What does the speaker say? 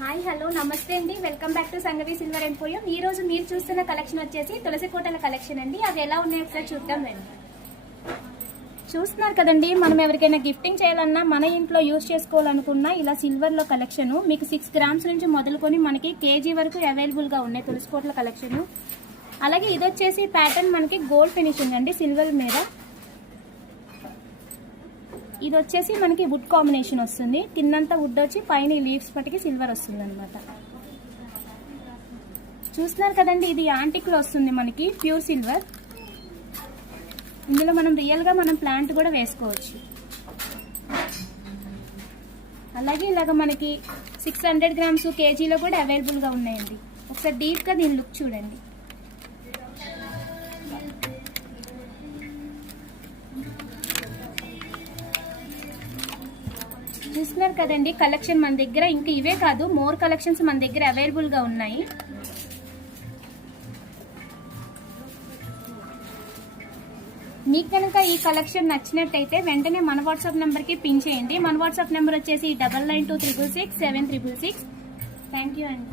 Hi hello నమస్తే అండి, welcome back to Sangavi silver emporium. ఈ రోజు మీరు చూస్తున్న కలెక్షన్ వచ్చేసి తులసి కోటల కలెక్షన్ అండి. అవి ఎలా ఉన్నాయో ఒకసారి చూద్దాం రండి. చూస్తున్నారు కదండి, మనం ఎవరికైనా గిఫ్టింగ్ చేయాలన్నా మన ఇంట్లో యూజ్ చేసుకోవాలనుకున్నా ఇలా సిల్వర్లో కలెక్షన్ మీకు 6 గ్రామ్స్ నుంచి మొదలుకొని మనకి కేజీ వరకు అవైలబుల్గా ఉన్నాయి తులసి కోటల కలెక్షన్. అలాగే ఇది వచ్చేసి ప్యాటర్న్ మనకి గోల్డ్ ఫినిషింగ్ అండి, సిల్వర్ మీద. ఇది వచ్చేసి మనకి వుడ్ కాంబినేషన్ వస్తుంది, కిందంతా వుడ్ వచ్చి పైన లీవ్స్ పట్టుకి సిల్వర్ వస్తుంది అనమాట. చూస్తున్నారు కదండి, ఇది యాంటిక్ లో వస్తుంది మనకి ప్యూర్ సిల్వర్. ఇందులో మనం రియల్ గా మనం ప్లాంట్ కూడా వేసుకోవచ్చు. అలాగే ఇలాగ మనకి 600 గ్రామ్స్ కేజీలో కూడా అవైలబుల్ గా ఉన్నాయండి. ఒకసారి డీప్ గా దీని లుక్ చూడండి. చూస్తున్నారు కదండి, కలెక్షన్ మన దగ్గర ఇంకా ఇవే కాదు, మోర్ కలెక్షన్స్ మన దగ్గర అవైలబుల్ గా ఉన్నాయి. మీకు కనుక ఈ కలెక్షన్ నచ్చినట్టయితే వెంటనే మన వాట్సాప్ నెంబర్ కి పిన్ చేయండి. మన వాట్సాప్ నెంబర్ వచ్చేసి 9926666766. థ్యాంక్ యూ అండి.